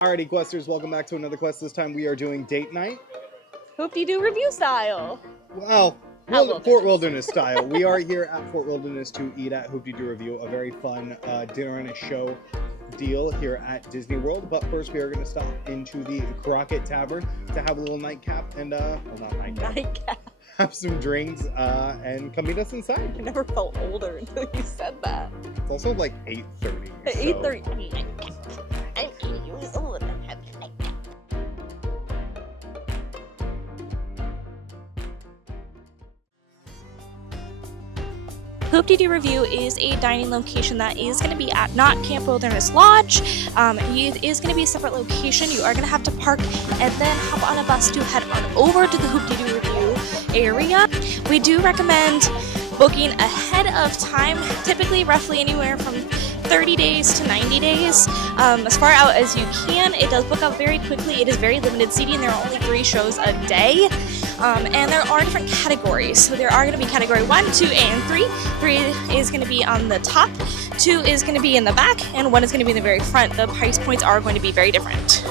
Alrighty, questers, welcome back to another quest. This time we are doing date night. Hoop-Dee-Doo Revue style. Well, Fort Wilderness style. We are here at Fort Wilderness to eat at Hoop-Dee-Doo Revue, a very fun dinner and a show deal here at Disney World. But first, we are going to stop into the Crockett Tavern to have a little nightcap and, well, not nightcap. Have some drinks and come meet us inside. I never felt older until you said that. It's also like 8:30. 8:30. Hoop-Dee-Doo Revue is a dining location that is going to be at not Camp Wilderness Lodge. It is going to be a separate location. You are going to have to park and then hop on a bus to head on over to the Hoop-Dee-Doo Revue area. We do recommend booking ahead of time, typically roughly anywhere from 30 days to 90 days, as far out as you can. It does book up very quickly. It is very limited seating. There are only 3 shows a day. And there are different categories. So there are going to be category 1, 2, and 3. 3 is going to be on the top, 2 is going to be in the back, and 1 is going to be in the very front. The price points are going to be very different.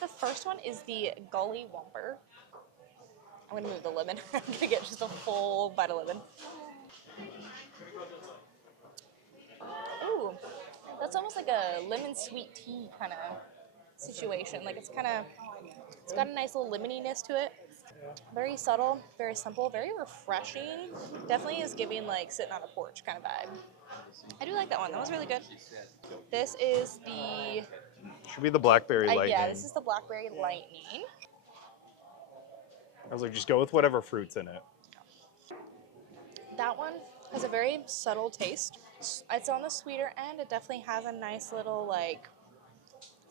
The first one is the Gully Whopper. I'm going to move the lemon. I'm going to get just a full bite of lemon. Ooh, that's almost like a lemon sweet tea kind of situation. Like it's got a nice little lemoniness to it. Very subtle, very simple, very refreshing. Definitely is giving like sitting on a porch kind of vibe. I do like that one. That was really good. This is the... Should be the Blackberry Lightning. Yeah, this is the Blackberry Lightning. I was like, just go with whatever fruit's in it. That one has a very subtle taste. It's on the sweeter end. It definitely has a nice little like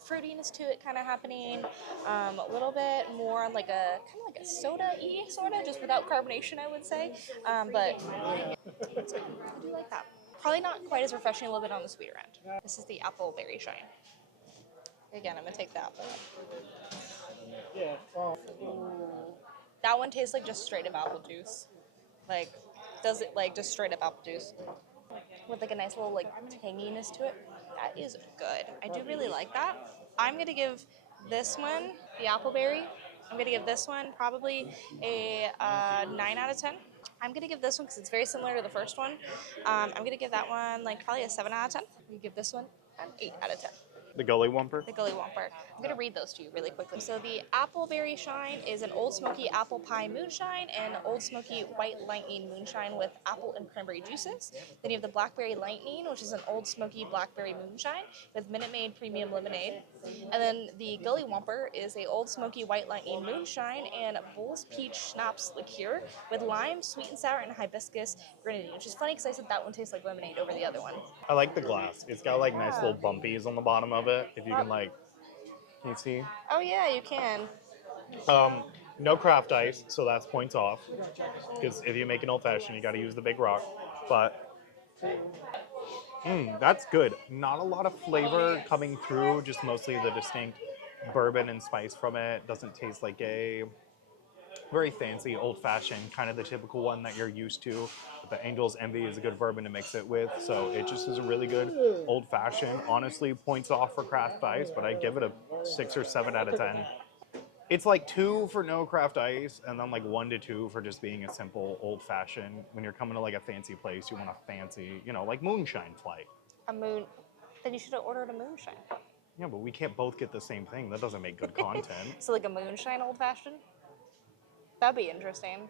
fruitiness to it kind of happening. A little bit more on like a kind of like a soda-y sort of, just without carbonation, I would say. But I do like that. Probably not quite as refreshing, a little bit on the sweeter end. This is the Apple Berry Shine. Again, I'm gonna take the apple. That one tastes like just straight up apple juice. Like, does it like just straight up apple juice with like a nice little like tanginess to it? That is good. I do really like that. I'm gonna give this one, the appleberry, I'm gonna give this one probably a 9 out of 10. I'm gonna give this one, because it's very similar to the first one, I'm gonna give that one like probably a 7 out of 10. We give this one an 8 out of 10. The Gully Whopper? The Gully Whopper. I'm going to read those to you really quickly. So the Apple Berry Shine is an Old Smoky Apple Pie Moonshine and Old Smoky White Lightning Moonshine with apple and cranberry juices. Then you have the Blackberry Lightning, which is an Old Smoky Blackberry Moonshine with Minute Maid Premium Lemonade. And then the Gully Whopper is a Old Smoky White Lightning Moonshine and Bull's Peach Schnapps Liqueur with lime, sweet and sour, and hibiscus grenadine, which is funny because I said that one tastes like lemonade over the other one. I like the glass. It's got like nice little bumpies on the bottom of it. If you can like, can you see? Oh yeah, you can. No craft ice, so that's points off. Because if you make an old fashioned, you got to use the big rock. But that's good. Not a lot of flavor coming through, just mostly the distinct bourbon and spice from it. Doesn't taste like a very fancy old fashioned, kind of the typical one that you're used to. But the Angel's Envy is a good bourbon to mix it with, so it just is a really good old fashioned. Honestly, points off for craft ice, but I give it a 6 or 7 out of 10. It's like 2 for no craft ice, and then like 1 to 2 for just being a simple old fashioned. When you're coming to like a fancy place, you want a fancy, like moonshine flight. Then you should have ordered a moonshine. Yeah, but we can't both get the same thing. That doesn't make good content. So like a moonshine old fashioned? That'd be interesting.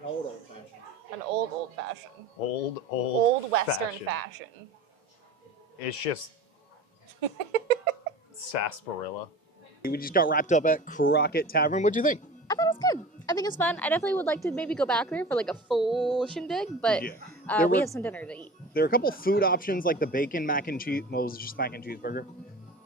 An old fashioned. An old fashioned. Old Western fashion. It's just sarsaparilla. We just got wrapped up at Crockett Tavern. What'd you think? I thought it was good. I think it's fun. I definitely would like to maybe go back there for like a full shindig, but we have some dinner to eat. There are a couple food options like the bacon mac and cheese. No, it was just mac and cheeseburger.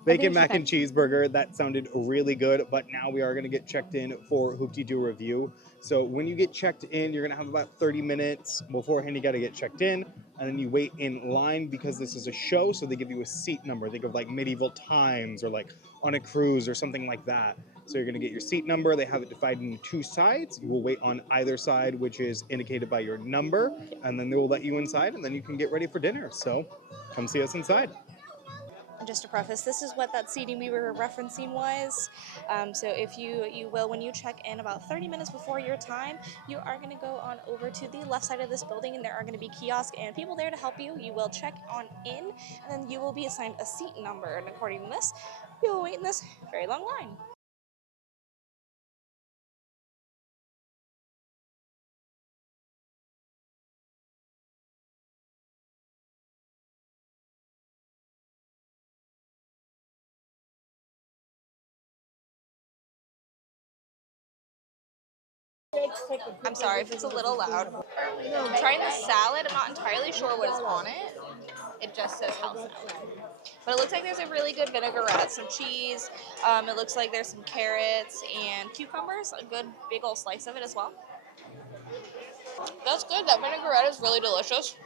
Bacon mac and cheeseburger. That sounded really good, but now we are going to get checked in for Hoop-Dee-Doo Revue. So when you get checked in, you're going to have about 30 minutes beforehand. You got to get checked in, and then you wait in line because this is a show, so they give you a seat number. Think of like medieval times or like on a cruise or something like that. So you're going to get your seat number. They have it divided into two sides. You will wait on either side, which is indicated by your number, and then they will let you inside, and then you can get ready for dinner. So come see us inside. And just to preface, this is what that seating we were referencing was. So if you will, when you check in about 30 minutes before your time, you are going to go on over to the left side of this building, and there are going to be kiosks and people there to help you. You will check on in, and then you will be assigned a seat number. And according to this, you will wait in this very long line. I'm sorry if it's a little loud. I'm trying the salad. I'm not entirely sure what is on it. It just says house salad. But it looks like there's a really good vinaigrette, some cheese. It looks like there's some carrots and cucumbers, a good big old slice of it as well. That's good. That vinaigrette is really delicious.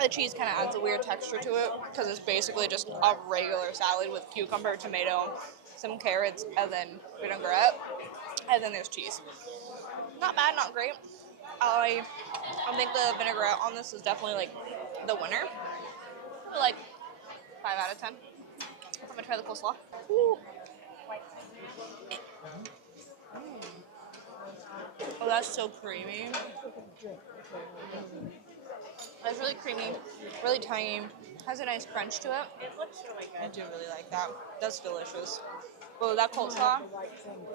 The cheese kind of adds a weird texture to it because it's basically just a regular salad with cucumber, tomato, some carrots, and then vinaigrette, and then there's cheese. Not bad, not great. I think the vinaigrette on this is definitely like the winner. Like 5 out of 10. I'm gonna try the coleslaw. Ooh. Oh, that's so creamy. It's really creamy, really tangy. Has a nice crunch to it. It looks really good. I do really like that. That's delicious. Oh, that coleslaw.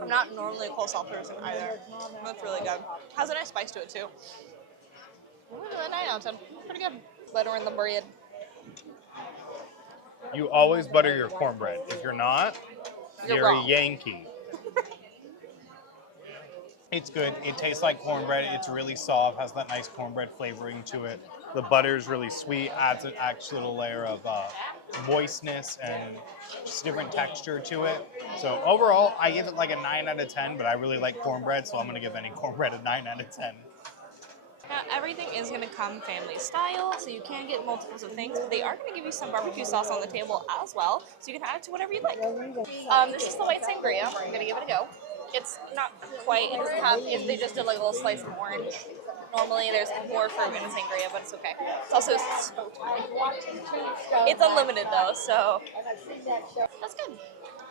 I'm not normally a coleslaw person either. That's really good. Has a nice spice to it too. A 9 out of 10. Pretty good. Butter in the bread. You always butter your cornbread. If you're not, you're a Yankee. It's good. It tastes like cornbread. It's really soft, has that nice cornbread flavoring to it. The butter is really sweet, adds an extra little layer of moistness and just different texture to it. So overall, I give it like a 9 out of 10, but I really like cornbread, so I'm going to give any cornbread a 9 out of 10. Now, everything is going to come family style, so you can get multiples of things, but they are going to give you some barbecue sauce on the table as well, so you can add it to whatever you like. This is the white sangria. I'm going to give it a go. It's not quite, it doesn't have, they just did like a little slice of orange. Normally there's more fruit in sangria, but it's okay. It's also so tiny. It's unlimited though, so that's good.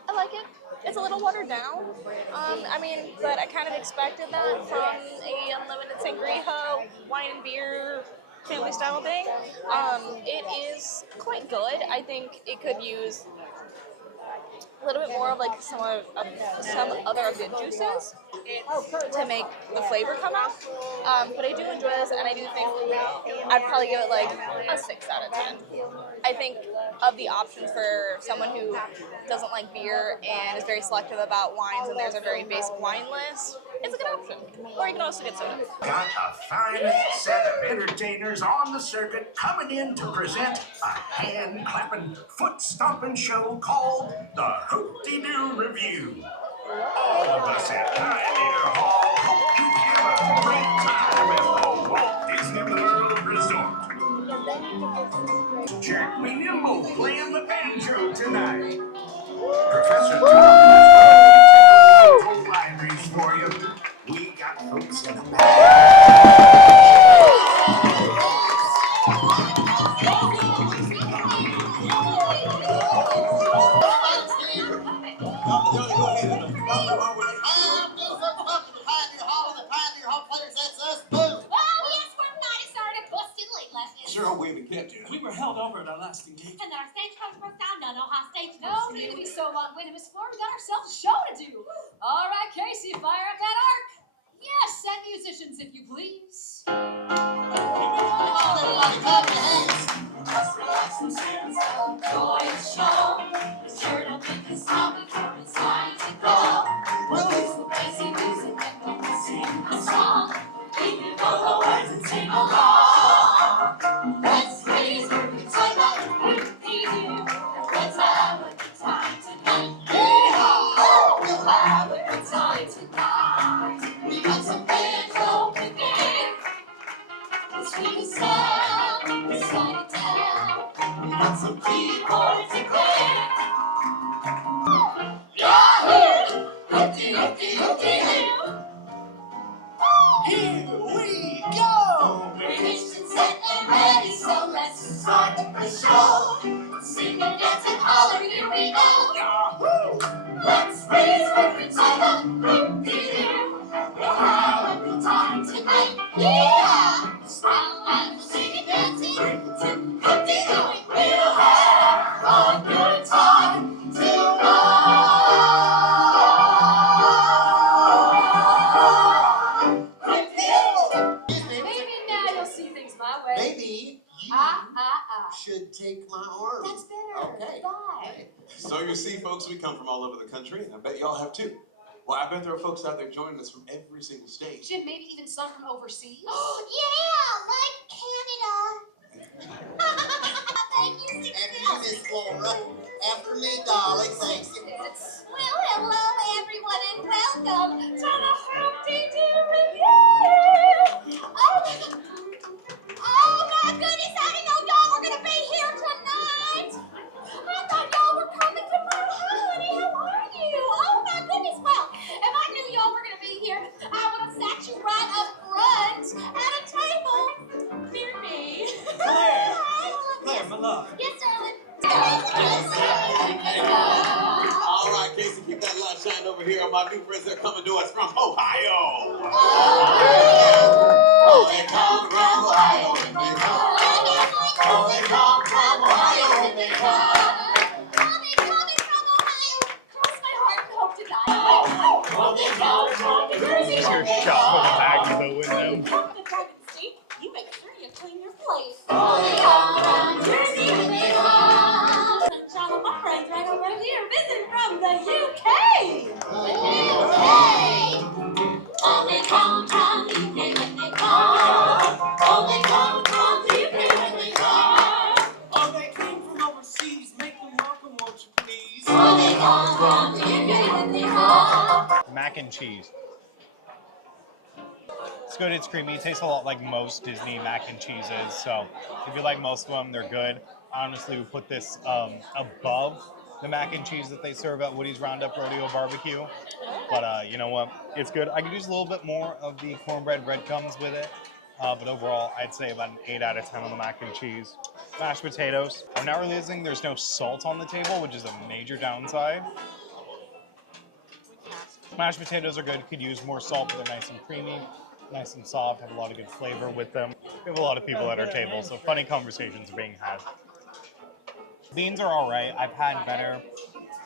I like it. It's a little watered down. But I kind of expected that from a unlimited sangria, wine and beer, family style thing. It is quite good. I think it could use a little bit more of like some other of the juices to make the flavor come out. But I do enjoy this, and I do think I'd probably give it like a 6 out of 10. I think of the options for someone who doesn't like beer and is very selective about wines, and there's a very basic wine list, it's a good option. Or you can also get soda. Got a fine set of entertainers on the circuit coming in to present a hand-clapping, foot-stomping show called the Hoop-Dee-Doo Revue. All of us at Pioneer Hall hope you have a great time at the Walt Disney World Resort. Jeremy Nimble playing the banjo tonight. Professor Tom has got libraries for you. We got folks in the back. Sure, we even kept you. We were held over at our last engagement. And then our stagecoach broke down. Now no hot stage. No need to be so long-winded, Miss Flora. We got ourselves a show to do. All right, Casey, fire up that arc. Yes, and musicians, if you please. Come on, everybody, clap your hands. Release the crazy music and sing the song. We can go the words and sing along. Let's raise our guitar. Hoop-Dee-Doo. Here we go! We're hitched and set and ready, so let's start the show. Sing and dance and holler, here we go. Yahoo! Let's raise every time Hoop-Dee-Doo. We'll have a good time tonight. Yeah! Smile and sing and dancing to Hoop-Dee-Doo. We'll have a good time tonight. Maybe now you'll see things my way. Maybe you should take my arm. That's better. Okay. Bye. So you see, folks, we come from all over the country, and I bet y'all have too. Well, I bet there are folks out there joining us from every single state. Jim, maybe even some from overseas. Yeah, like Canada. Thank you, After you, Miss Flora. After me, darling. Thank you. Well, hello, everyone, and welcome to the Hoop-Dee-Doo Revue. Oh my goodness, I didn't know y'all were gonna be here tonight. I thought y'all were coming to my honey. How are you? Oh my goodness. Well, if I knew y'all were gonna be here, I would have sat you right up front at a table near me. Claire. Hi. Claire, my love. Yes, darling. All right, Casey, keep that light shine over here on my new friends. They're coming to us from Ohio. Oh, they come from Ohio, and they come. Oh, they come from Ohio, and they come. Coming from Ohio. Cross my heart and hope to die. Oh, they come from New Jersey. Your shot from the back of the window. Come to Dragon State, you make sure you clean your plate. Oh, they come from Jersey, and they come. Sunshine of my friends right over here, visiting from the UK. Oh, they come from the UK when they come. Oh, they come from the UK when they come. Oh, they came from overseas. Make them welcome, won't you please? Oh, they come from the UK when they come. Mac and cheese. It's good, it's creamy. It tastes a lot like most Disney mac and cheeses. So if you like most of them, they're good. I honestly would put this above the mac and cheese that they serve at Woody's Roundup Rodeo Barbecue. But you know what? It's good. I could use a little bit more of the cornbread breadcrumbs with it. But overall, I'd say about an 8 out of 10 on the mac and cheese. Mashed potatoes. I'm now realizing there's no salt on the table, which is a major downside. Mashed potatoes are good. Could use more salt, but they're nice and creamy, nice and soft, have a lot of good flavor with them. We have a lot of people at our table, so funny conversations are being had. Beans are all right. I've had better.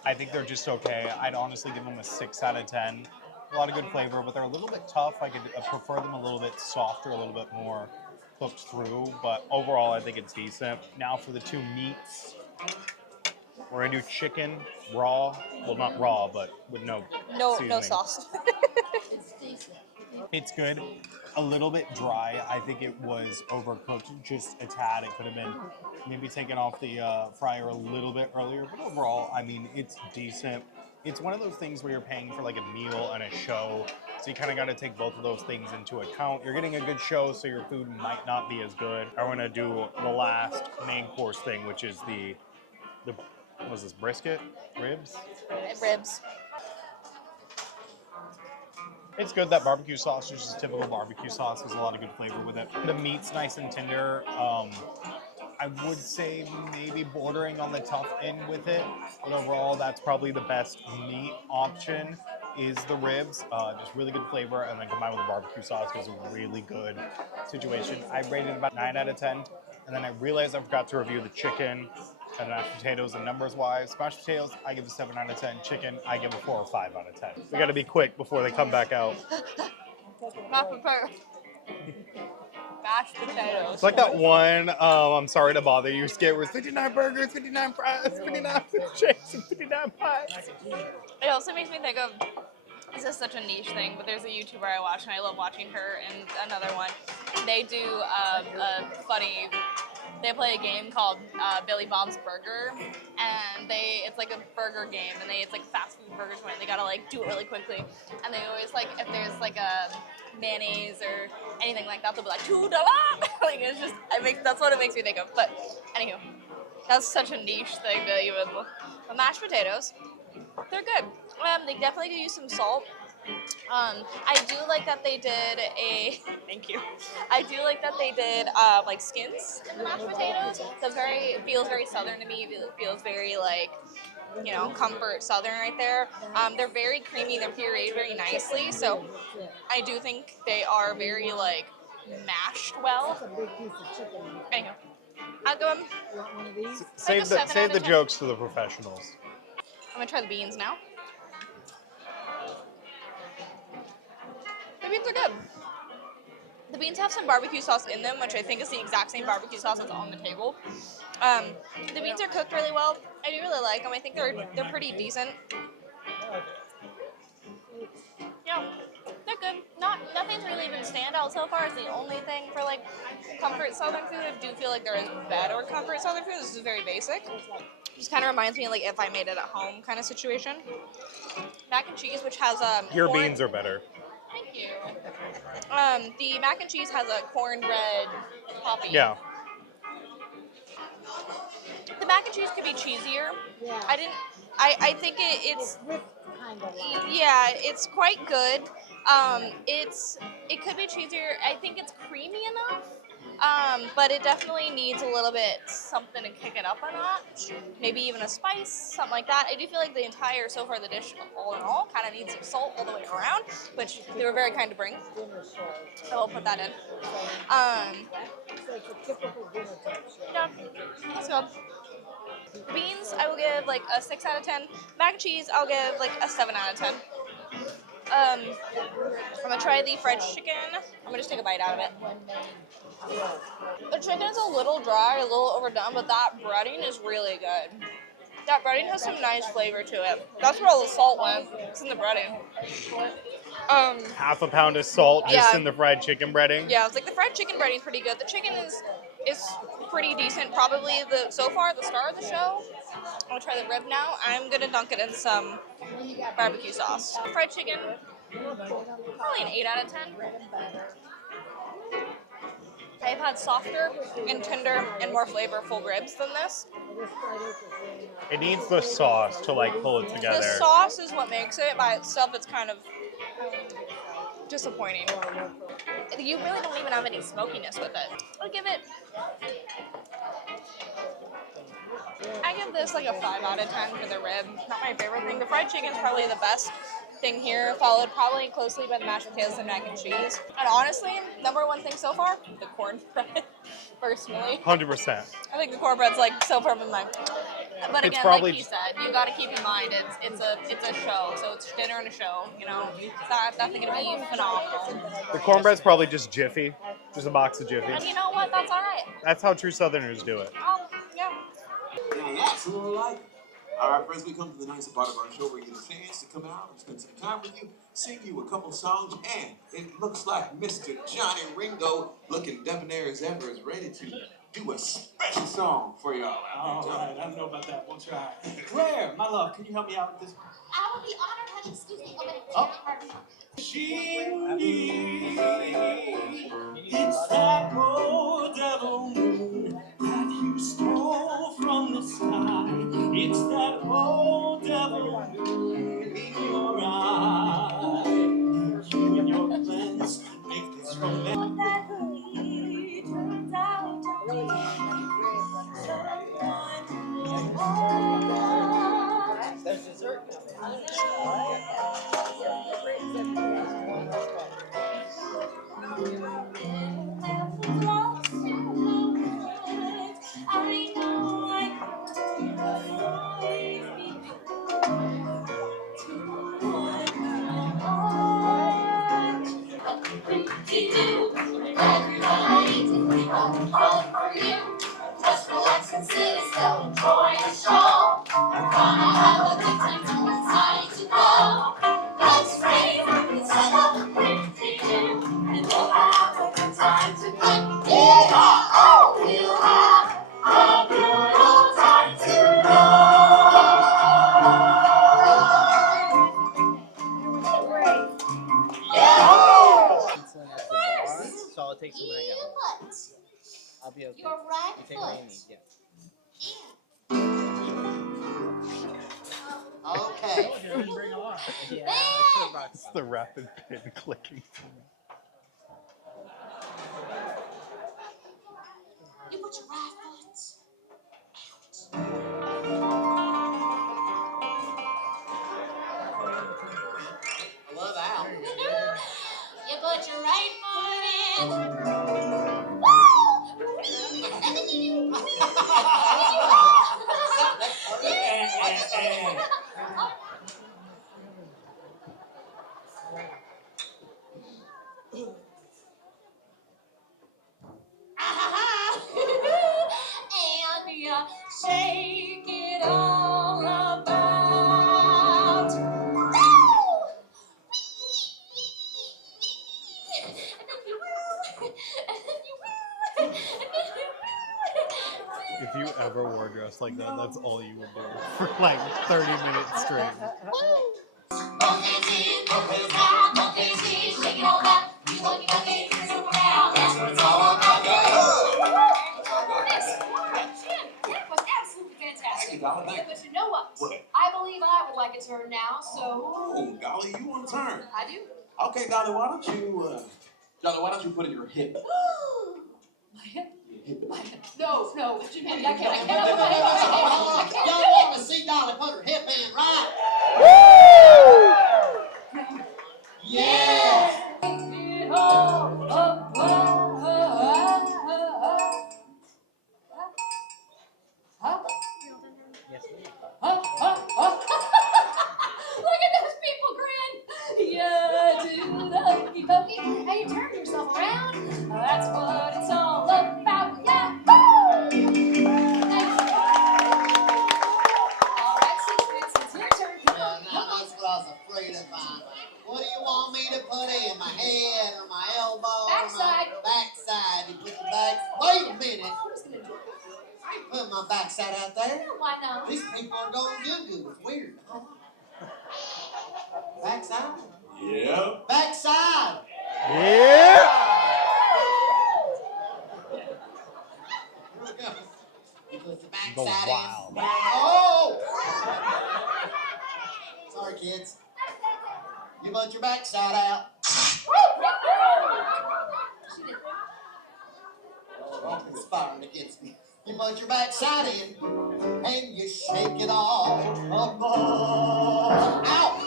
I think they're just okay. I'd honestly give them a 6 out of 10. A lot of good flavor, but they're a little bit tough. I could prefer them a little bit softer, a little bit more cooked through, but overall I think it's decent. Now for the two meats. We're gonna do chicken raw. Well, not raw, but with no seasoning. sauce. It's good. A little bit dry. I think it was overcooked just a tad. It could have been maybe taken off the fryer a little bit earlier. But overall, I mean, it's decent. It's one of those things where you're paying for like a meal and a show. So you kind of got to take both of those things into account. You're getting a good show, so your food might not be as good. I want to do the last main course thing, which is the what was this, brisket? Ribs? Ribs. It's good. That barbecue sauce is just typical barbecue sauce. There's a lot of good flavor with it. The meat's nice and tender. I would say maybe bordering on the tough end with it, but overall, that's probably the best meat option is the ribs. Just really good flavor, and then combined with the barbecue sauce is a really good situation. I rated it about 9 out of 10, and then I realized I forgot to review the chicken and mashed potatoes, and numbers-wise, mashed potatoes, I give a 7 out of 10. Chicken, I give a 4 or 5 out of 10. We gotta be quick before they come back out. Mashed potatoes. Mashed potatoes. It's like that one, I'm sorry to bother you, skit where 59 burgers, 59 fries, 59 shakes, and 59 pies. It also makes me think of, this is such a niche thing, but there's a YouTuber I watch, and I love watching her and another one. They do they play a game called Billy Bob's Burger, and it's like a burger game, and it's like a fast food burger joint. They gotta like do it really quickly, and they always like, if there's like a mayonnaise or anything like that, they'll be like $2. Like it's just, that's what it makes me think of. But anywho, that's such a niche thing that you would. But mashed potatoes, They're good. They definitely could use some salt. I do like that they did a. Thank you. I do like that they did like skins in the mashed potatoes. So it feels very southern to me. It feels very like, you know, comfort southern right there. They're very creamy. They're pureed very nicely. So I do think they are very like mashed well. Anywho, I'll go. Save the jokes to the professionals. I'm gonna try the beans now. The beans are good. The beans have some barbecue sauce in them, which I think is the exact same barbecue sauce that's on the table. The beans are cooked really well. I do really like them. I think they're pretty decent. Yeah, they're good. Nothing's really even standout so far. It's the only thing for like comfort southern food. I do feel like there is better comfort southern food. This is very basic. Just kind of reminds me of like if I made it at home kind of situation. Mac and cheese, which has Your beans are better. Thank you. The mac and cheese has a cornbread topping. Yeah. The mac and cheese could be cheesier. Yeah. I think it's Kind of like. yeah, it's quite good. It could be cheesier. I think it's creamy enough. But it definitely needs a little bit something to kick it up a notch. Maybe even a spice, something like that. I do feel like the entire, so far, the dish, all in all, kind of needs some salt all the way around, which they were very kind to bring. So I'll put that in. So it's a typical dinner type show. Yeah, let's go. Beans, I will give like a 6 out of 10. Mac and cheese, I'll give like a 7 out of 10. I'm gonna try the fried chicken. I'm gonna just take a bite out of it. The chicken is a little dry, a little overdone, but that breading is really good. That breading has some nice flavor to it. That's where all the salt went. It's in the breading. Half a pound of salt just Yeah. in the fried chicken breading. Yeah, it's like the fried chicken breading is pretty good. The chicken is pretty decent. Probably so far the star of the show. I'll try the rib now. I'm gonna dunk it in some barbecue sauce. Fried chicken, probably an 8 out of 10. I've had softer and tender and more flavorful ribs than this. It needs the sauce to like pull it together. The sauce is what makes it. By itself, it's kind of disappointing. You really don't even have any smokiness with it. I give this like a 5 out of 10 for the rib. Not my favorite thing. The fried chicken is probably the best thing here, followed probably closely by the mashed potatoes and mac and cheese. And honestly, number one thing so far, the cornbread. Personally, 100%. I think the cornbread's like so far in mine. But It's again, probably like he said, you got to keep in mind it's a show, so it's dinner and a show. You know, it's nothing gonna be phenomenal. The cornbread's probably just Jiffy. Just a box of Jiffy. And you know what? That's all right. That's how true Southerners do it. Yeah. Now that's what I like. All right, friends, we come to the nice part of our show where you get a chance to come out and spend some time with you, sing you a couple songs, and it looks like Mr. Johnny Ringo, looking debonair as ever, is ready to do a special song for y'all. All right, I don't know about that. We'll try. Claire, my love, can you help me out with this? I will be honored, honey. Excuse me. Oh. She, it's that old devil moon that you stole from the sky. It's that old devil moon in your eye. You and your friends make this romantic. Turns out to be someone. There's dessert. Just relax and sit still, enjoy the show. We're gonna have a good time till it's time to go. Let's raise and set up pretty do, and we'll have a good time tonight. Yeah, oh, we'll have a good old time So I'll take some when I get home. What? I'll be okay. Your right You take what you foot. need, yeah. Okay. Bring it on. Yeah, I There. should have brought It's the rapid pin clicking for me. You put your right foot I love Al. You put your right foot in. Woo! And then you do. And you shake it all about. Woo! And then you woo. And then you woo. And then you woo. If you ever wore dressed like that, that's all you would do for like 30 minutes straight. Both hands in, both hands out, both hands in, shake it all out. You want your bucket, turn around. That's what it's all about. That's That was absolutely fantastic. Thank you, Dolly. Thank you. But you know what? What? I believe I would like a turn now, so Oh, Golly, you want a turn? I do. Okay, Golly, why don't you put in your hip? My hip? Your hip. My hip. No, Jimmy, I can't put my hip. Y'all want to see Dolly put her hip in, right? Yes. It all up, Yes, we do. Look at those people grin. Yeah, do the hokey pokey, and you turn yourself around. That's what it's all about. Yeah, woo! All right, it's your turn. Come on. Now that's what I was afraid of. What do you want me to put in? My head or my elbow? Backside. Or my backside. You put the back. Wait a minute. I'm just gonna do it. I ain't putting my backside out there. Why not? These people are going goo-goo. It's weird. Backside. Yeah. Backside. Yeah. Here we go. You put the Go backside wild. in. Oh! Sorry, kids. You put your backside out. Oh, conspiring against me. You put your backside in, and you shake it all up. Out.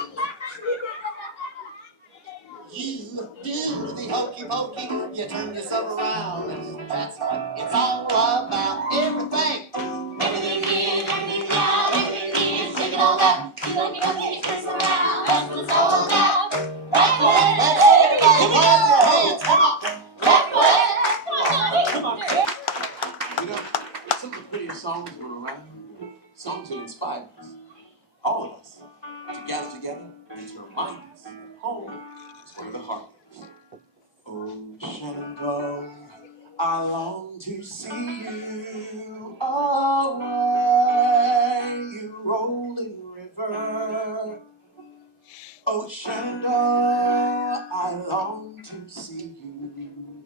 You do the hokey pokey, you turn yourself around. That's what it's all about. Everything. Everything in, everything out, everything in, shake it all out. You want your bucket, turn around. That's what it's all about. Right foot. Let's everybody clap your hands. Come on. Left foot. Come on, Johnny. You know, some of the prettiest songs going around, songs that inspire us, all of us, to gather together and to remind us that home is where the heart is. Oh, Shenandoah, I long to see you away, you rolling river. Oh, Shenandoah, I long to see you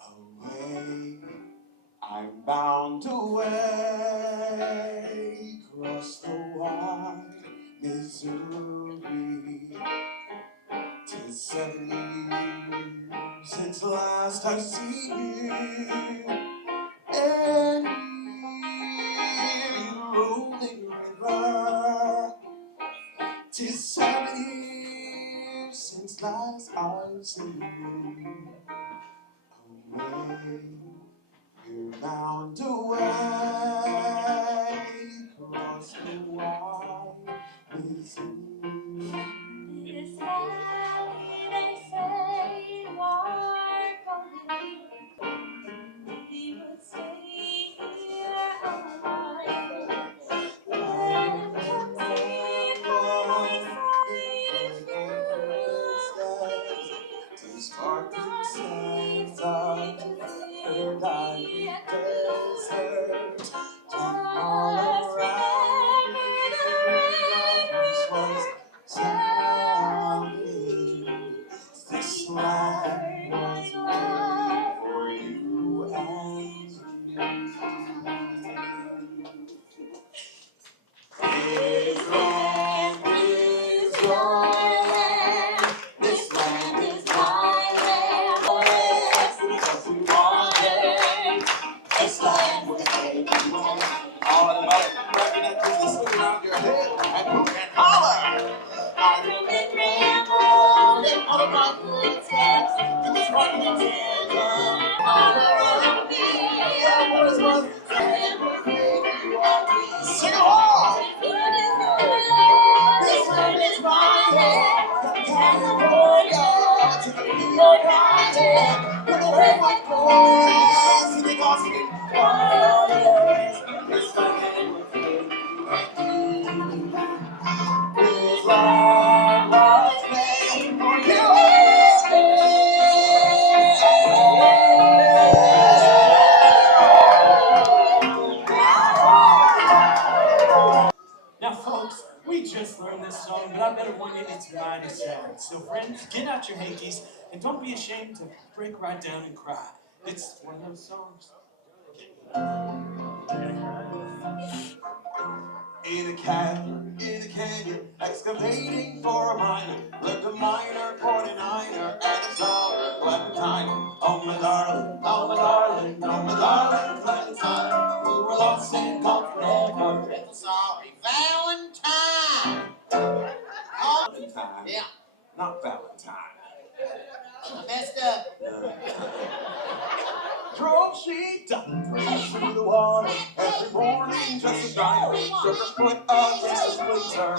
away. I'm bound away across the wide Missouri. 'Tis 7 years since last I've seen you, and here you rolling river. 'Tis 7 years since last I've seen you away. You're bound away across the wide Missouri. This valley they say mark only. We would stay here all night. Then come see my side To start the sands of the Paradise Desert, all around this was sounding. This land was made for you and me. This land my footsteps, it's running together. All around me, everyone's running sing along! This one is mine, from California to the New York Island, with the red, white, gold, to the gospel choirs. This land will take this land was made for Now, folks, we just learned this song, but I better warn you, it's mighty sad. So, friends, get out your hankies and don't be ashamed to break right down and cry. It's one of those songs. In a canyon, excavating for a miner, lived a miner, 49er, and a sour Clementine. Oh my darling, oh my darling, oh my darling Clementine, we were lost and gone forever. sorry, Valentine. Valentine, Yeah, not Valentine. I messed up. Drove she down through the water every morning just to dry her. Shook her foot against the splinter.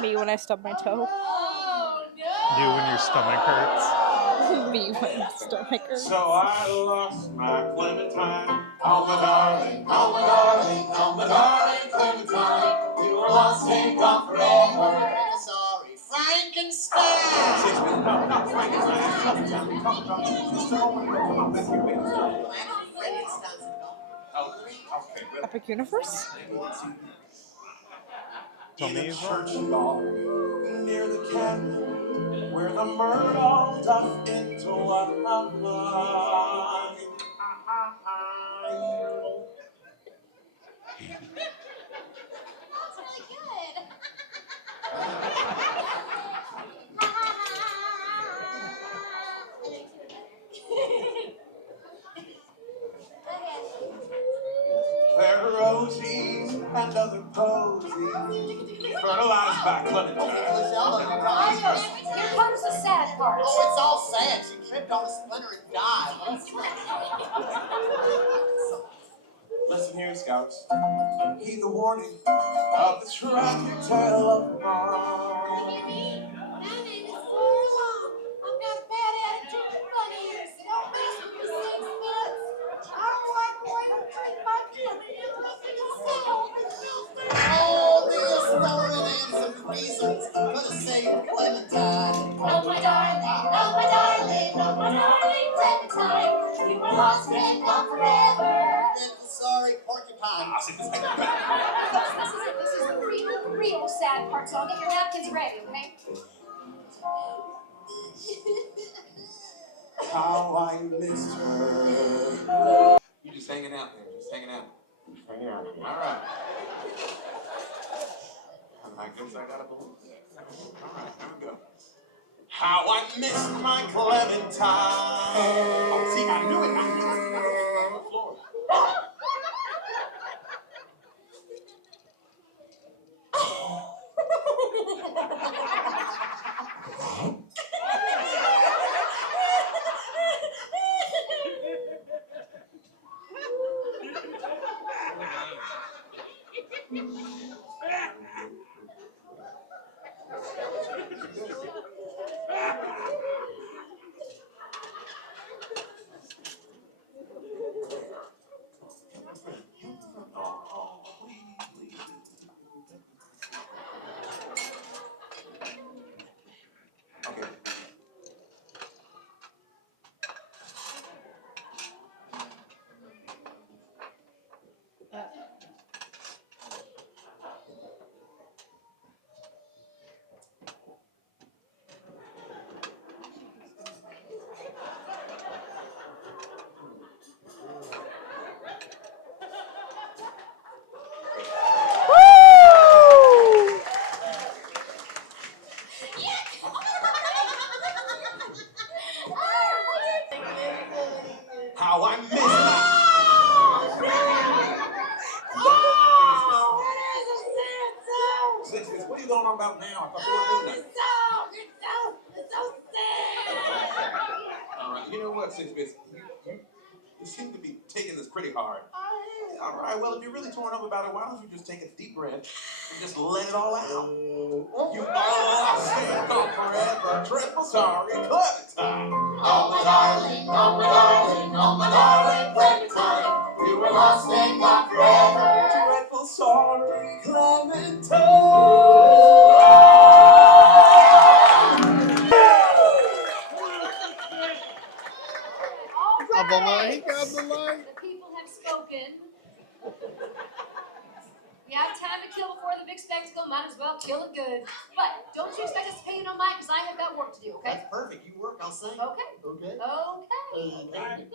Me when I stub my toe. Oh Do when your stomach hurts. Me when my stomach hurts. So I lost my Clementine. Oh my darling, oh my darling, oh my darling Clementine, we were lost and gone forever. Sorry, Frankenstein. Excuse me, no, not Frankenstein. That's Clementine. We talked about just a moment ago. Come on, let's hear it. Oh, okay, well. Epic Universe? Tell In me a he's wrong. churchyard near the canyon where the myrtle doth intertwine. That's really good. There are rosies and other posies fertilized by Clementine. Here comes the sad part. Oh, it's all sad. She tripped on a splinter and died. Listen here, Scouts. Heed the warning of the tragic tale of mine. I've got a bad attitude and funny ears, so don't mess with me 6 months. I don't like the way you treat my children. You look at yourself. Oh, this story ends of reasons for the sake of Clementine. Oh my darling, oh my darling, oh my darling Clementine, you were lost and gone forever. Then the sorry porcupine. This is the real sad part, so I'll get your napkins ready, okay? How I missed her. You just hanging out there, just hanging out. Hanging out. All right. I guess I gotta believe that. All right, here we go. How I missed my Clementine. Oh, see, I knew it. On the floor. Okay. talking about now? I thought they were doing that. You're so sad. All right, you know what, Six Bits? You seem to be taking this pretty hard. All right, well, if you're really torn up about it, why don't you just take a deep breath and just let it all out? You are still gone forever. Dreadful sorry, Clementine. Oh my darling, oh my darling, oh my darling Clementine, you were lost and gone forever. Dreadful sorry, Clementine. All Up on my, he right. grabbed the line. The people have spoken. We have time to kill before the big spectacle. Might as well kill it good. But don't you expect us to pay you no mind, because I have got work to do, okay? That's perfect. You work, I'll sing. Okay. Okay. Okay.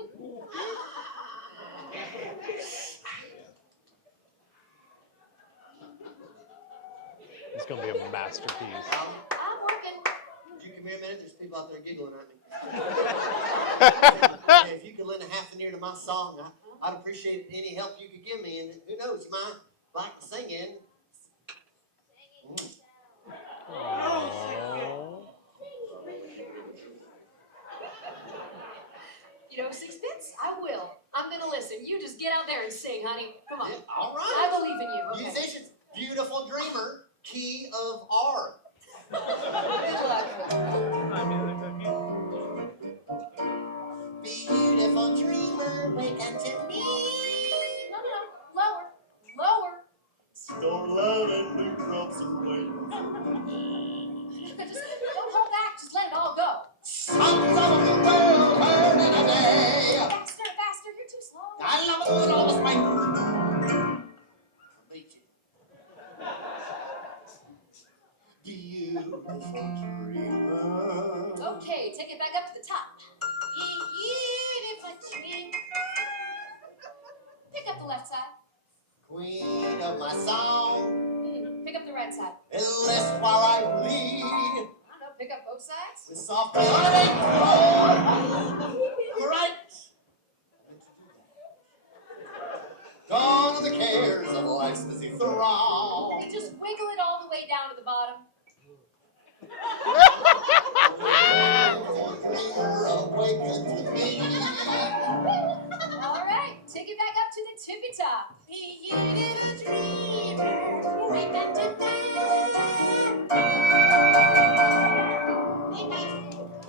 It's gonna be a masterpiece. I'm working. Would you give me a minute? There's people out there giggling at me. Hey, if you could lend a half an ear to my song, I'd appreciate any help you could give me. And who knows, you might like singing. You know, Six Bits, I will. I'm gonna listen. You just get out there and sing, honey. Come on. Yeah, all right. I believe in you. Okay. Musicians, beautiful dreamer, key of R. Good luck. Beautiful dreamer, wake unto me. No. Lower. Lower. Storm loud and blue drops away. Just don't hold back. Just let it all go. Sons of the world heard in a day. Faster. You're too slow. I love it with all the might. I'll beat you. Beautiful dreamer. Okay, take it back up to the top. Beautiful dream. Pick up the left side. Queen of my song, Pick up the right side. and listen while I bleed. I don't know, pick up both sides. With soft melody. All right. Gone are the cares of life's busy throng. And just wiggle it all the way down to the bottom. Dreamer, awaken to me. All right, take it back up to the tippy top. Beautiful dreamer, wake up to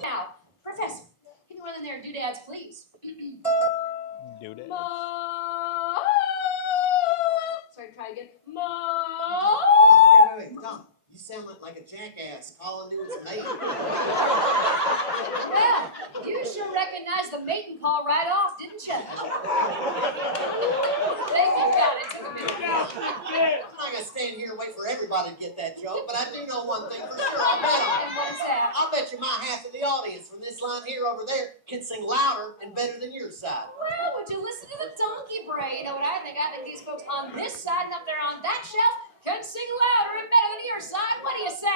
Now, Professor, can you run in there and do dads, please? Dude it. Ma. Sorry, try again. Ma. Wait. Stop. You sound like a jackass calling to its mate. Well, you sure recognized the mating call right off, didn't you? Think you got it. Took a minute. I'm not going to stand here and wait for everybody to get that joke, but I do know one thing for sure. I'll bet on And what is that? I'll bet you my half of the audience from this line here over there can sing louder and better than your side. Well, would you listen to the donkey bray? You know what I think? I think these folks on this side and up there on that shelf can sing louder and better than your side. What do you say?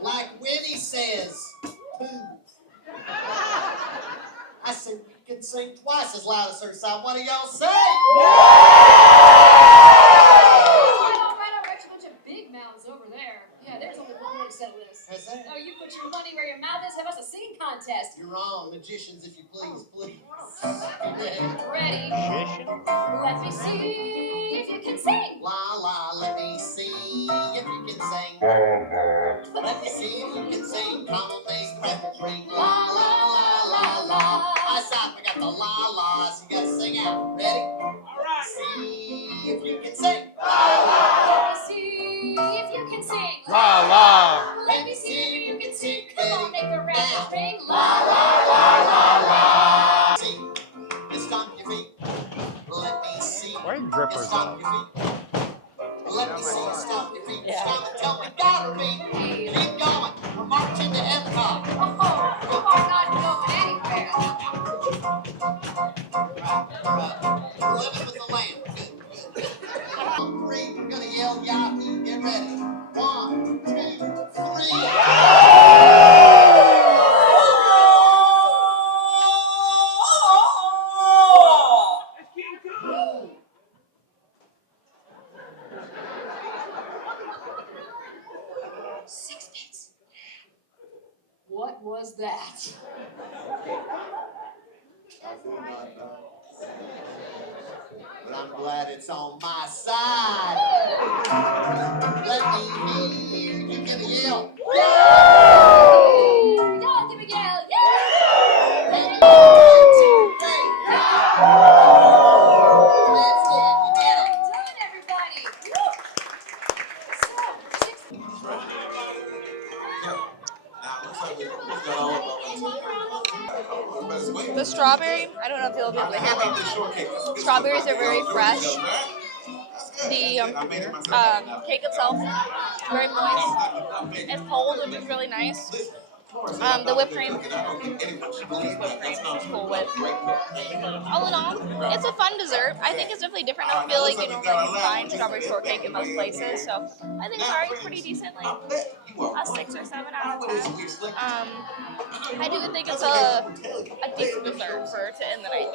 Like Winnie says, poo. I said we can sing twice as loud as her side. What do y'all say? All right, you bunch of big mouths over there. Yeah, there's only one way to settle this. How's that? Oh, you put your money where your mouth is. Have us a singing contest. You're wrong. Magicians, if you please, please. Ready? Let me see if you can sing. La la, let me see if you can sing. Let me see if you can sing. Come on, make breath ring. La la la la la. I stop. I got the la la, so you gotta sing out. Ready? All right. See if you can sing. La la. Let me see if you can sing. La la. Let me see if you can sing. Come on, make the rabbit ring. La la la la la. See, you stomp your feet. Let me see. Why are You drippers stomp out? your feet. Let me see you stomp your feet. Stomp until we gotta be. Keep going. We're marching to Epcot. Oh, you are not going anywhere. We're living with the lamb. Good. On three, we're gonna yell Yahoo. Get ready. 1, 2, 3. that? I do not know. But I'm glad it's on my side. Let me hear you give a yell. Y'all give me a yell. Yeah! Ready? 1, 2, 3, go! Let's get it. Done, everybody. Now, looks like we've got all of our. The strawberry, I don't know if you'll be able to How hear about me. this shortcake? Strawberries are very fresh. That's good. The I made it myself. cake itself, very moist. It's cold, which is really nice. The whipped cream, whipped cream, is full whip. All in all, it's a fun dessert. I think it's definitely different. I don't feel like you know, like you find strawberry shortcake in most places. So I think it's already pretty decent, like a 6 or 7 out of 10. I do think it's a decent dessert to end the night.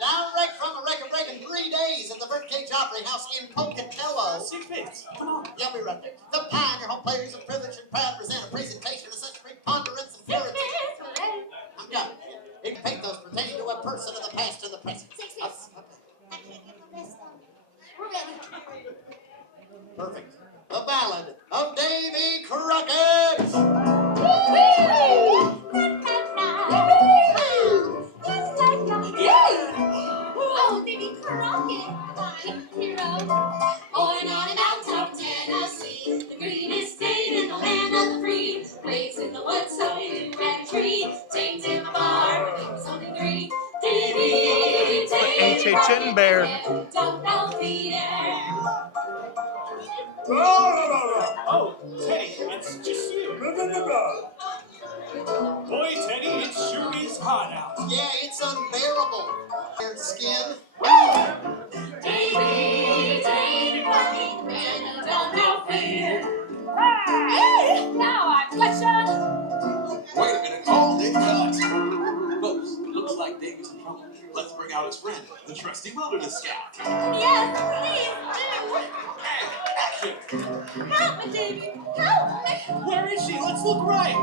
Direct from a record breaking 3 days at the Birdcage Opry House in Pocatello. 6 minutes. Come on. Yeah, I'll be right there. The Pioneer Home Players of Privilege and proud present a presentation of such preponderance and purity. I'm done. It can paint those pertaining to a person of the past and the present. 6 minutes. I can't get my best on. We're ready. Perfect. The Ballad of Davy Crockett. Oh, Davy Crockett, my hero. Born on a mountain of Tennessee, the greenest state in the land of the free. Raised in the woods, so he knew every tree. Tamed him a bar when he was only 3. Davy, Davy Chin Bear. don't know Peter. Oh, Teddy, it's just you. Boy, Teddy, it sure is hot out. Yeah, it's unbearable. Their skin. Davy, Davy Crockett, man who don't know fear. Now I've gotcha. Wait a minute, hold it, cut. Folks, looks like Davy's in trouble. Let's bring out his friend, the trusty wilderness scout. Yes, please And action! do. Help me, Davy. Help me. Where is she? Let's look right.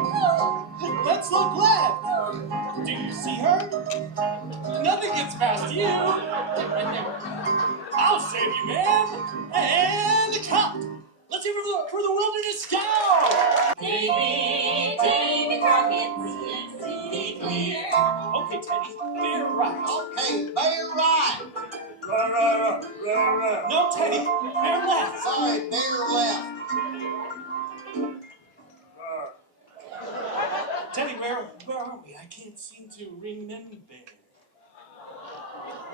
Let's look left. Do you see her? Nothing gets past you. I'll save you, man. And cut. Let's hear for the wilderness scout. Davy, Davy Crockett, city clear. Okay, Teddy, bear right. Okay, bear right. No, Teddy, bear left. Sorry, bear left. Teddy, where are we? I can't seem to remember.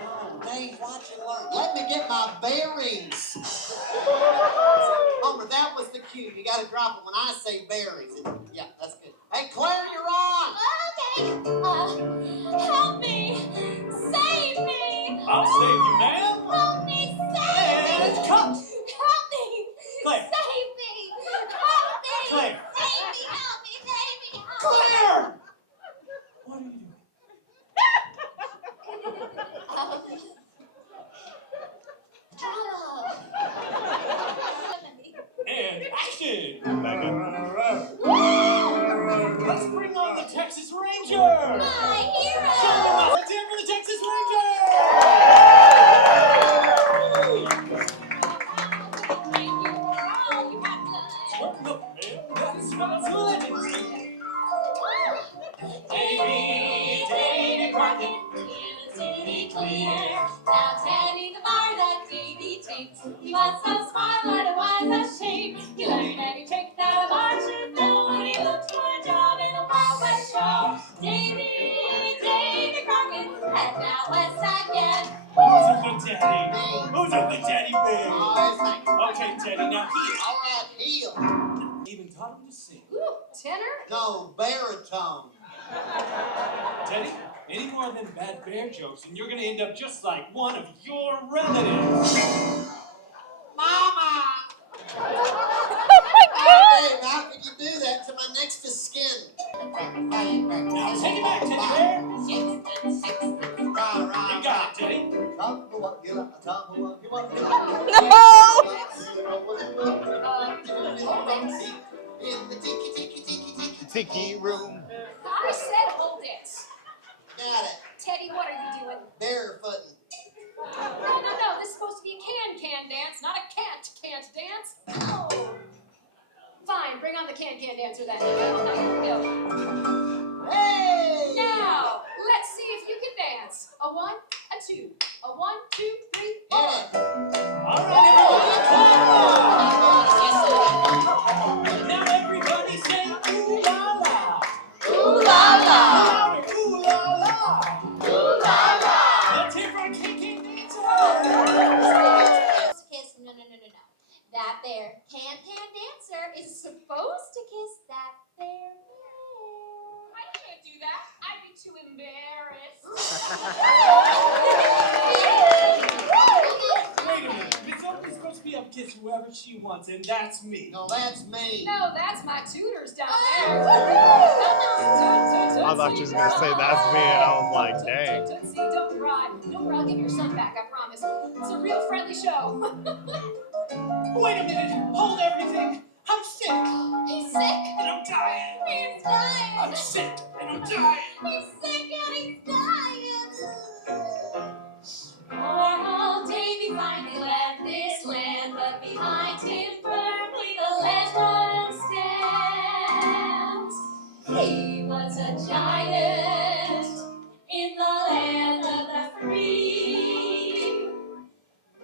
Oh, Dave, watch and learn. Let me get my bearings. Homer, that was the cue. You got to drop it when I say berries. Yeah, that's good. Hey, Claire, you're on. Okay. Help me. Save me. I'll save you, ma'am. Help me. Save me. And cut. Help me. Claire. Save me. Help me. Claire. Save me. Help me. Save me. Help me. Claire! What are you doing? And action! Let's bring on the Texas Ranger! My hero. Let's hear for the Texas Ranger! Thank you for all you have done. Look, man, that's responsibility! Davy Crockett, city clear. Now Teddy the bar that Davy takes. He was so smart that it was a shame. He learned every trick that a bar should know when he looked for a job in the Wild West show. Davy Crockett, and now West Side again. Who's a good daddy? Who's a good daddy bear? Oh, thank you. Okay, Teddy, now heel. All right, heel. Even taught him to sing. Ooh, tenor? No, baritone. Teddy, any more of them bad bear jokes, and you're gonna end up just like one of your relatives. Mama! Oh, Dave, how could you do that to my next of skin? Now take it back, Teddy Bear. Right. You got it, Teddy. In the Tiki room. I said hold it. Got it. Teddy, what are you doing? Barefooting. No. This is supposed to be a can dance, not a can't dance. Oh. Fine, bring on the can dancer then. Here we go. Hey! Now, let's see if you can dance. A 1, a 2, a 1, 2, 3, 4. All right, everybody, now everybody say ooh la la. Ooh la la. Louder, ooh la la. Ooh la la. Let's hear from Kiki Dancer. Kiss, no. That there can dancer is supposed to kiss that there man. I can't do that. I'd be too embarrassed. Wait a minute, it's only supposed to be up kiss whoever she wants, and that's me. No, that's me. No, that's my tutors down there. I thought she was gonna say that's me, and I was like, dang. Tootsie, don't cry. I'll give your son back, I promise. It's a real friendly show. Wait a minute, hold everything. I'm sick. He's sick. And I'm dying. He's dying. I'm sick and I'm dying. He's sick and he's dying. Oh, Davy finally left this land, but behind him firmly the legend stands. He was a giant in the land of the free.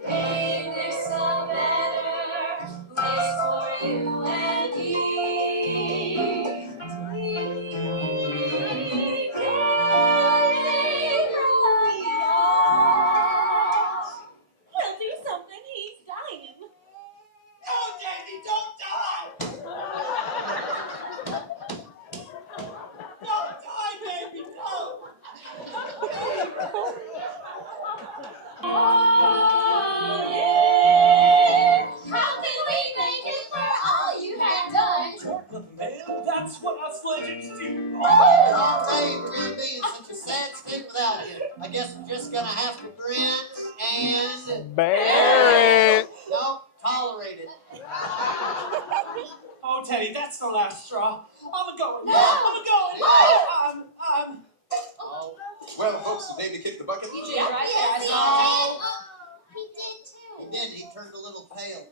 Hey, there's a better place for you and me. He'll do something, he's dying. No, Davy, don't die! Don't die, baby, don't! Oh, yeah. How can we thank you for all you have done? Look, man, that's what us legends do. I'll tell you, we're gonna be in such a sad state without you. I guess we're just gonna have to grin and Bear it. nope, tolerate it. Oh, Teddy, that's the last straw. I'm going. No. I'm going. Oh, Well, folks, did Davey kick the bucket? You did right there. I Yes, saw he did. He did too. he did. He turned a little pale.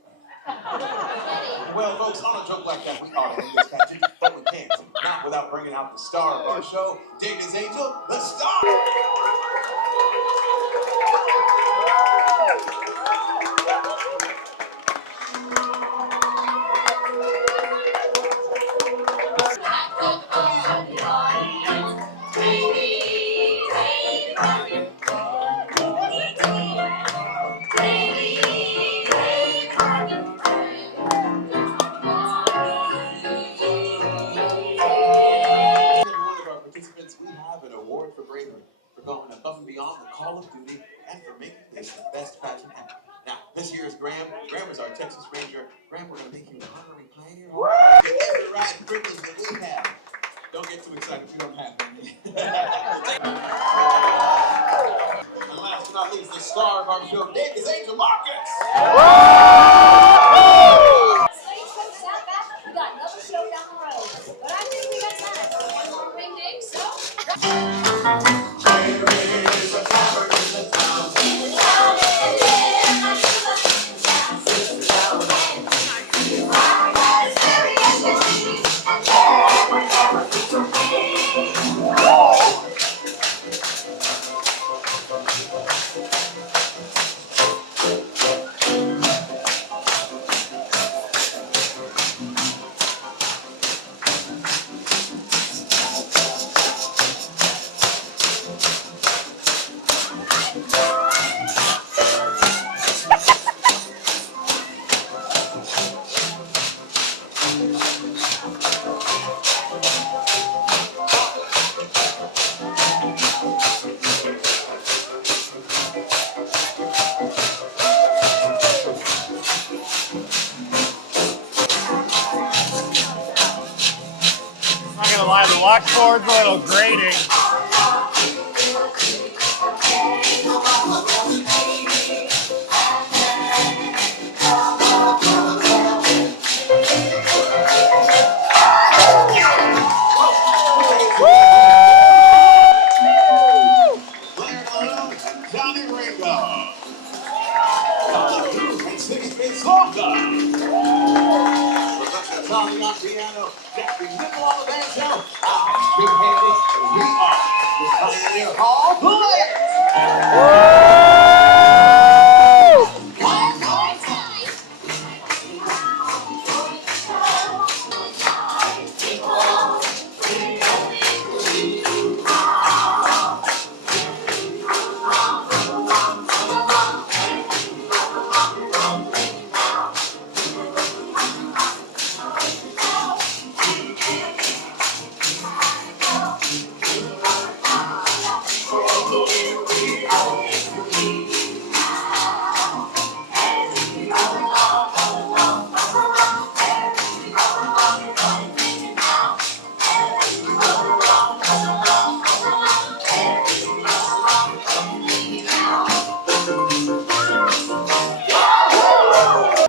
Well, folks, on a joke like that, we ought to end this pageant, but we can't. Not without bringing out the star of our show, David's Angel, the star. Going above and beyond the call of duty and for making this the best pageant ever. Now, this here is Graham. Graham is our Texas Ranger. Graham, we're going to make you an honorary pioneer. Get every right privilege that we have. Don't get too excited if you don't have any. And last but not least, the star of our show, David's Angel Marcus. We got another show down the road. But I think we got time for one more ring ding, so. Not gonna lie, the washboard's a little grating. All play.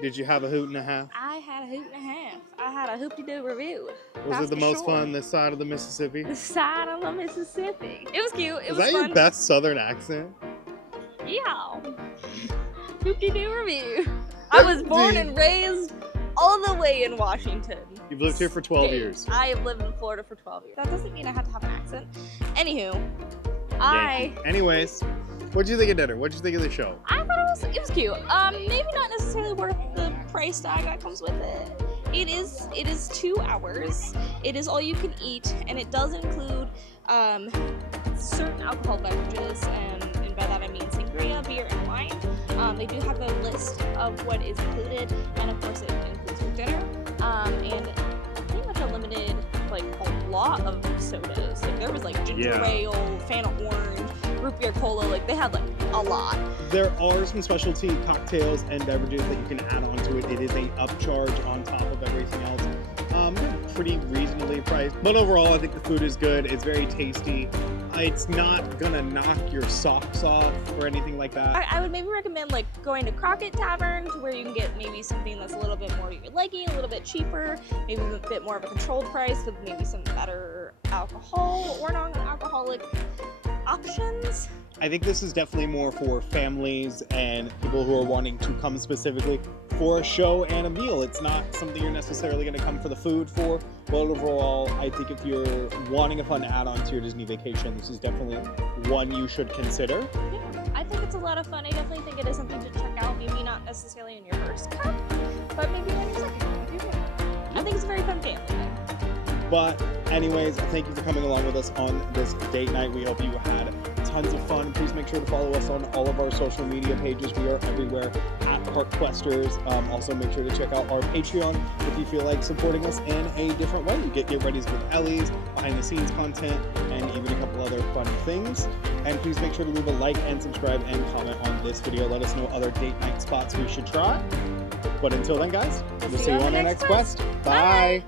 Did you have a hoot and a half? I had a hoot and a half. I had a hoop-de-doo review. Was That's it the for most sure. fun this side of the Mississippi? The side of the Mississippi. It was cute. It Is was that fun. your best Southern accent? Yeah. Hoop-de-doo review. I was born and raised all the way in Washington. You've lived here for 12 State. years. I have lived in Florida for 12 years. That doesn't mean I have to have an accent. Anywho, Yankee. Anyways, what'd you think of dinner? What'd you think of the show? I thought it was cute. Maybe not necessarily worth the price tag that comes with it. It is 2 hours. It is all you can eat, and it does include certain alcohol beverages, and by that I mean sangria, beer, and wine. They do have a list of what is included, and of course it includes your dinner, and pretty much unlimited, like a lot of sodas. Like there was like ginger ale, Fanta orange, root beer cola. Like they had like a lot. There are some specialty cocktails and beverages that you can add onto it. It is a upcharge on top of everything else. They're pretty reasonably priced, but overall I think the food is good. It's very tasty. It's not gonna knock your socks off or anything like that. I would maybe recommend like going to Crockett Tavern, to where you can get maybe something that's a little bit more to your liking, a little bit cheaper, maybe a bit more of a controlled price with maybe some better alcohol or non-alcoholic options. I think this is definitely more for families and people who are wanting to come specifically for a show and a meal. It's not something you're necessarily going to come for the food for, but overall, I think if you're wanting a fun add-on to your Disney vacation, this is definitely one you should consider. Yeah, I think it's a lot of fun. I definitely think it is something to check out. Maybe not necessarily in your first cup, but maybe on your second cup if you're good. I think it's a very fun family thing. But anyways, thank you for coming along with us on this date night. We hope you had tons of fun. Please make sure to follow us on all of our social media pages. We are everywhere at Park Questers. Also, make sure to check out our Patreon if you feel like supporting us in a different way. You get readies with Ellie's, behind the scenes content, and even a couple other fun things. And please make sure to leave a like and subscribe and comment on this video. Let us know other date night spots we should try. But until then, guys, we'll see you on the next quest. Bye.